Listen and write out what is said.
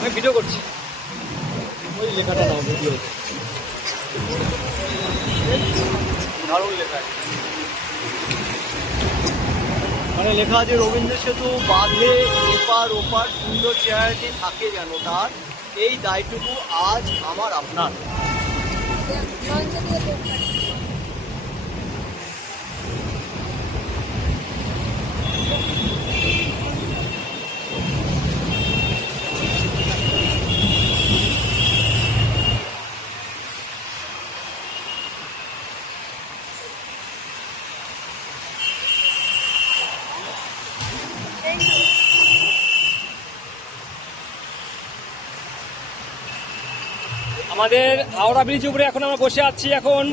আমি ভিডিও করছি, ওই লেখাটা নাও ভিডিও, দারুণ লেখা। মানে লেখা আছে রবীন্দ্র সেতু বাঁধে এপার ওপার সুন্দর চেহারাটি থাকে যেন তার, এই দায়টুকু আজ আমার আপনার। আমাদের হাওড়া ব্রিজ উপরে এখন আমরা বসে আছি। এখন